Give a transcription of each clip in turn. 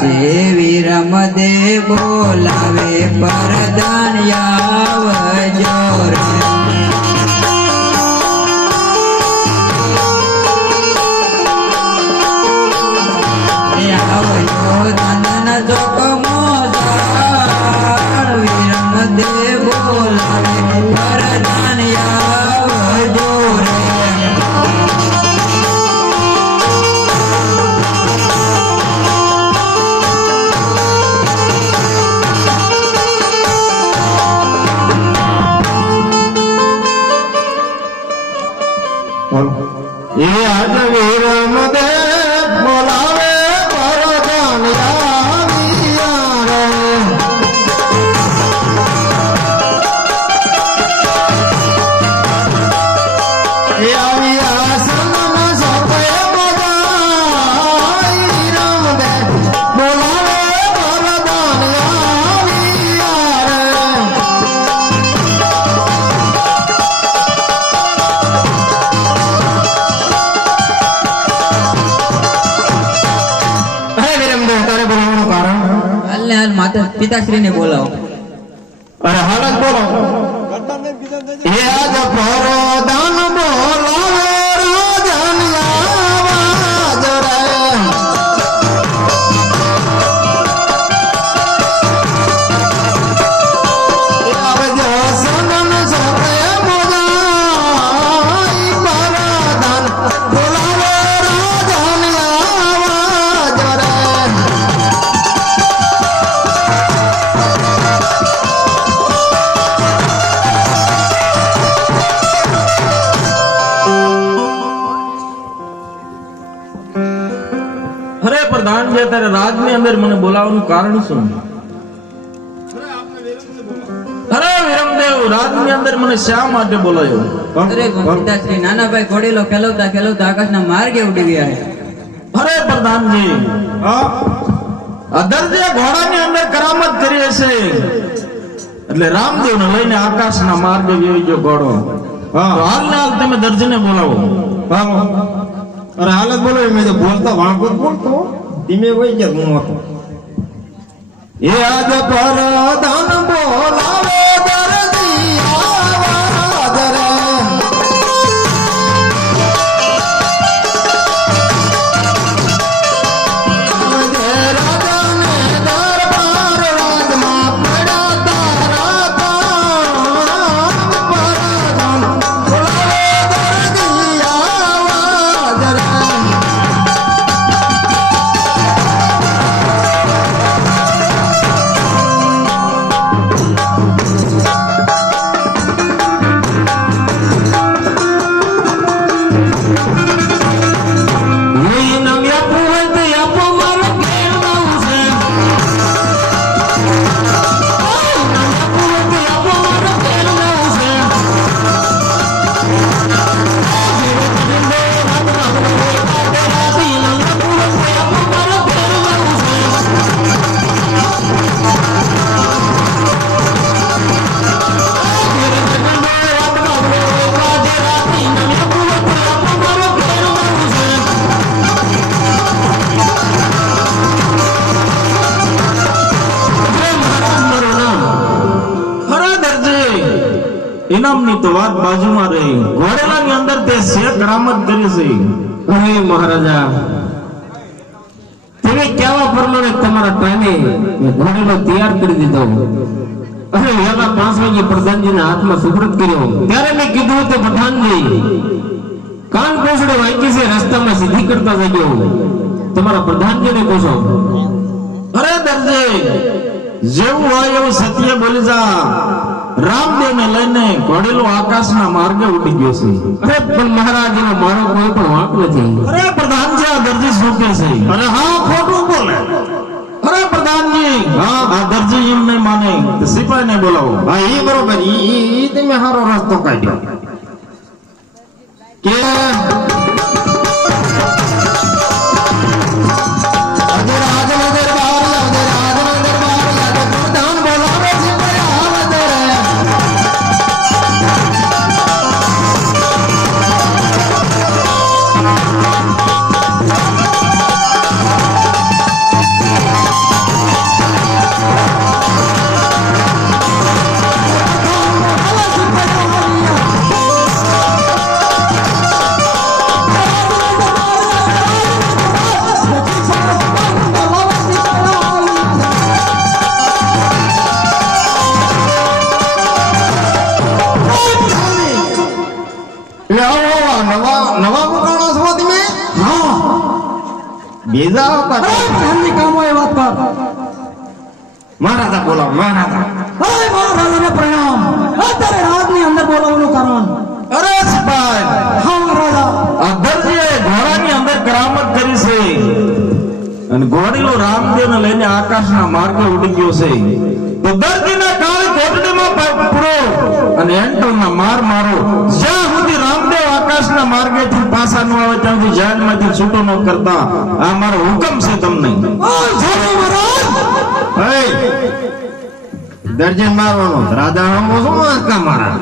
જેવી રમદે બોલાવે પરદાન આવજો રે આવજો ધન જોકમો રમદે બોલાવે પરદાન આવજો રે ये आज वीरम दे बोलावे परदान आविया रे ये आविया सनम सपे मदाई वीरम दे बोलावे परदान आविया रे पिताश्री ने बोला अरे हालत बोलो ये आज परदान बोलावे राजन आवाज रे आवजो सनन सपे मदाई परदान बोलावे राजन आवाज रे अरे प्रधान जी तेरे राज में अंदर मने बोलावनु कारण શું अरे विरमदेव राज में अंदर मने શા માટે બોલાયો अरे पिताश्री नाना भाई घोड़ेलो ખેલવતા ખેલવતા આકાશના માર્ગે ઉડી ગયા છે अरे प्रधान जी અદર્જે ઘોડાની અંદર કરામત કરી હશે એટલે રામદેવ ને લઈને આકાશના માર્ગે વયો ગયો ઘોડો તો હાલ તમે દર્જને બોલાવો હાલો अरे हालत बोलो मैं तो बोलता वहां को बोलतो धीमे वही क्या मुंह ये आज परदान बोलावे दर्दी आवाज रे राजा ने दरबार राज में पड़ा तारा परदान बोलावे दर्दी आवाज रे વાત બાજુમાં રહી, ઘોડેલાની અંદર તે શે કરામત કરી છે. અરે મહારાજા, તમે કેવા પ્રમાણે તમારા ટાઈમે મેં ઘોડેલો તૈયાર કરી દીધો. અરે વેલા 5 વાગે પ્રધાનજીના હાથમાં સુપ્રત કર્યો ત્યારે મેં કીધું હતું, પઠાણજી કાન કોસડે વાંચી છે, રસ્તામાં સીધી કરતા જજો. તમારા પ્રધાનજીને પૂછો. અરે દરજી, જેવું હોય એવું સત્ય બોલી જા. રામદેવને લઈને ઘોડેલો આકાશના માર્ગે ઉડી ગયો છે. અરે પણ મહારાજ, એમાં મારો કોઈ પણ વાંક નથી. અરે પ્રધાનજી, આ દરજી શું કહે છે? અરે હા, ખોટું બોલે. અરે પ્રધાનજી, હા, આ દરજી એમ નહીં માને તો સિપાહીને બોલાવો. હા, ઈ બરોબર. ઈ તમે સારો રસ્તો કાઢ્યો કે નવા મુકાણો છો તમે? હા બીજા હતા એમની કામો એ વાત કર. મહારાજા બોલાવો, મહારાજા. અરે મહારાજાને પ્રણામ. અત્યારે રાજની અંદર બોલાવવાનું કારણ. અરે સિપાહી, હા મહારાજા. આ દરજીએ ઘોડાની અંદર કરામત કરી છે અને ઘોડીલો રામદેવને લઈને આકાશના માર્ગે ઉડી ગયો છે. તો દરજીના કાળ કોટડીમાં પૂરો અને એન્ટરના માર મારો. જ્યાં સુધી રામદેવ આકાશના માર્ગેથી પાછા ન આવે ત્યાં સુધી જેલમાંથી છૂટો ન કરતા. આ મારો હુકમ છે તમને. ઓય જોરો મહારાજ. હે દર્જન મારવાનો રાજા હમો શું વાંચતા મારા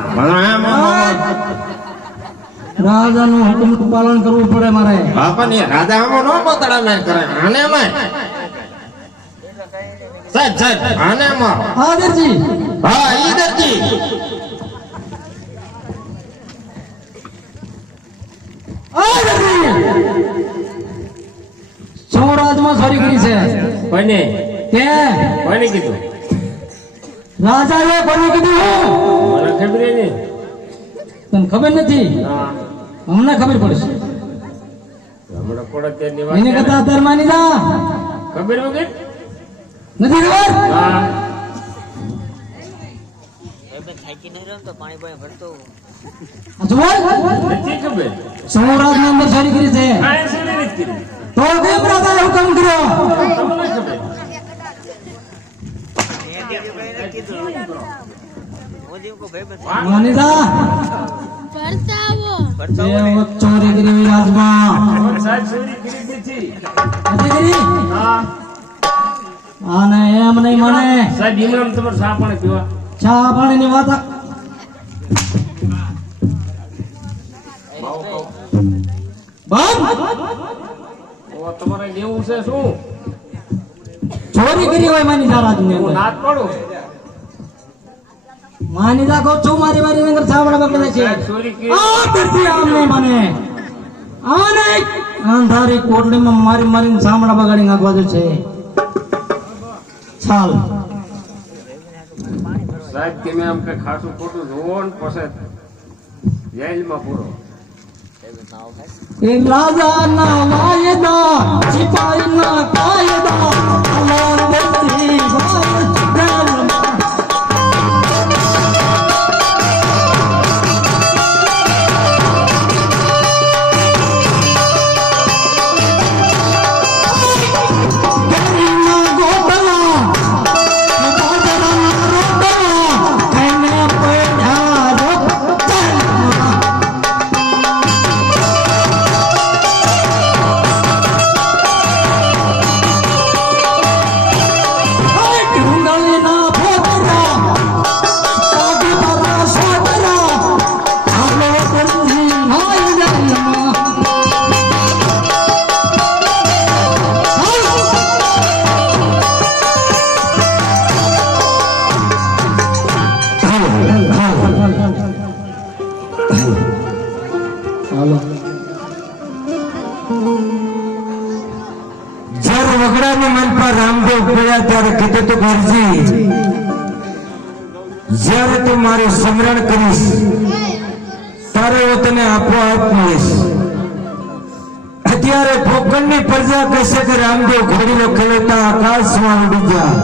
રાજાનું હુકમનું પાલન કરવું પડે મારે. બાપા ને રાજા હમો નો બતડા ના કરે. આને માં સાહેબ સાહેબ આને માં. હા દરજી. હા, ઈ દર્જી. આ દરજી સૌરાજમાં ચોરી કરી છે. કોઈને તે કોઈને કીધું? રાજાએ કોને કીધું? મને ખબર નહીં. તને ખબર નથી? હા, અમને ખબર પડશે. હમણાં થોડા તેની એને વાત કથા અત્યારે માની જા. ખબર વગર? નથી ખબર? હા, આ જો બોલ. નથી ખબર. સૌરાજની અંદર ચોરી કરી છે. કાંઈ શું નથી કીધું? તો કેમ રાજાએ હુકમ કર્યો? તમને ખબર. માની જા. જે ચોરી કરી રાજમાં સાહેબ ચોરી કરી દીધી. નથી કરી. હા, આને એમ નહીં માને. સાહેબ ઇમરાન તમારે શા પાણી પીવા? ચા પાણીની વાત. બંધ. ઓ તમારે લેવું છે શું? ચોરી કરી હોય માની જા રાજની હું અંદર. નાત પાડું? માની જા કહું છું, મારી વારી અંદર છાવડા બગડે છે. ચોરી કરી. આ ધરતી આમ નહીં માને. આ નહીં. અંધારી કોટડીમાં મારી મારીને સાંભળા બગાડી નાખવા દે છે. ચાલ. સાહેબ તમે આમ કઈ ખાસું ખોટું જોવો ને પછી જેલમાં પૂરો. એ રાજાના વાયદા, સિપાહીના કાયદા, અલાર ધરતી વાય જેલમાં. ગરીના ગોટલા, બાજરાના રોટલા, એને પડ્યા રો જેલમાં. ઢૂંગા હાલો જ્યારે વગડાની મન પર રામદેવ પડ્યા ત્યારે કીધું તું ગુરુજી જ્યારે તું મારું સ્મરણ કરીશ ત્યારે હું તને આપોઆપ મળીશ. અત્યારે કોકણની પ્રજા કહેશે કે રામદેવ ઘોડીનો ખેલતા આકાશમાં ઉડી ગયા.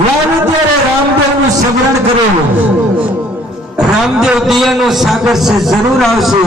લાલ ત્યારે રામદેવનું સ્મરણ કર્યું. રામદેવ દિયાનો સાગર છે, જરૂર આવશે.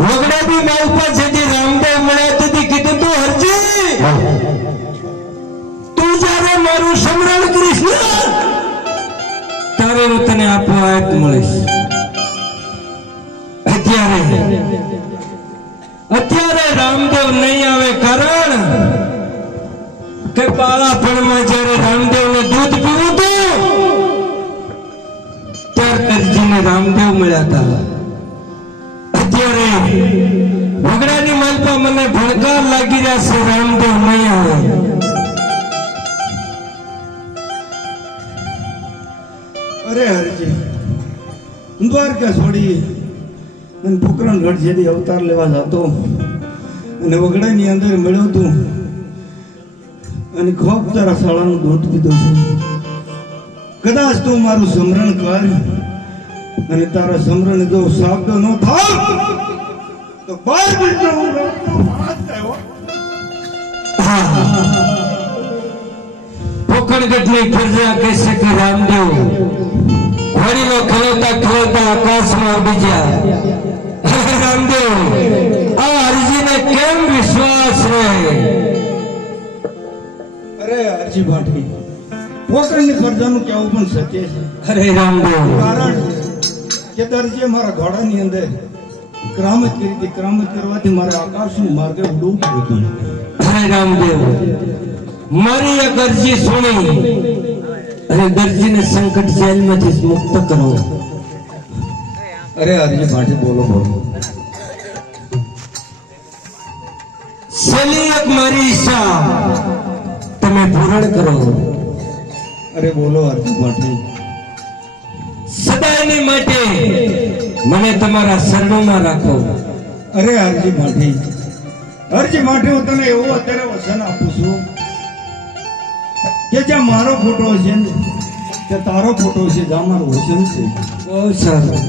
વગડાની માલપા જેથી રામદેવ મળ્યા તેથી કીધું તું હરજી તું જ્યારે મારું સ્મરણ કરીશ ને તારે હું તને આપોઆપ મળીશ. અત્યારે રામદેવ નહીં આવે કારણ કે બાળાપણમાં જ્યારે રામદેવને દૂધ પીવું હતું ત્યારે કરજીને રામદેવ મળ્યા હતા. અત્યારે વગડાની માલપા મને ભણકાર લાગી રહ્યા છે, રામદેવ નહીં આવે. અરે હરજી દ્વારકા છોડી અને પોકરણગઢ જેથી અવતાર લેવા જતો અને વગડાની અંદર મળ્યો તું અને ખૂબ તારા શાળાનું દૂધ પીધું છું. કદાચ તું મારું સ્મરણ કર અને તારા સ્મરણ જો શબ્દ ન થાય તો 12 મિનિટ હું વાત થયો. પોકરણગઢની પ્રજા કહેશે કે રામદેવ વડીલો ખેલતા ખેલતા આકાશમાં ઉડી ગયા. રામદેવ આ હરજીને કેમ વિશ્વાસ રહે? અરે હરજી ભાટી પોકરણની પ્રજાનું કેવું પણ સત્ય છે. અરે રામદેવ કારણ કે દરજીએ મારા ઘોડાની અંદર કરામત કરી હતી. કરામત કરવાથી મારે આકાશનું માર્ગે ઉડવું પડ્યું. અરે રામદેવ મારી એક અરજી સુણી અને દરજીને સંકટ જેલમાંથી મુક્ત કરો. અરે હરજી ભાટી બોલો બોલો. છેલ્લી એક મારી ઈચ્છા તમે પૂર્ણ કરો. અરે બોલો હરજી ભાટી. સદાયની માટે મને તમારા શરણોમાં રાખો. અરે હરજી ભાટી હરજી ભાટી હું તને એવું અત્યારે વચન આપું છું કે જ્યાં મારો ફોટો છે ને ત્યાં તારો ફોટો છે, જ્યાં મારો વચન છે. બહુ સારું.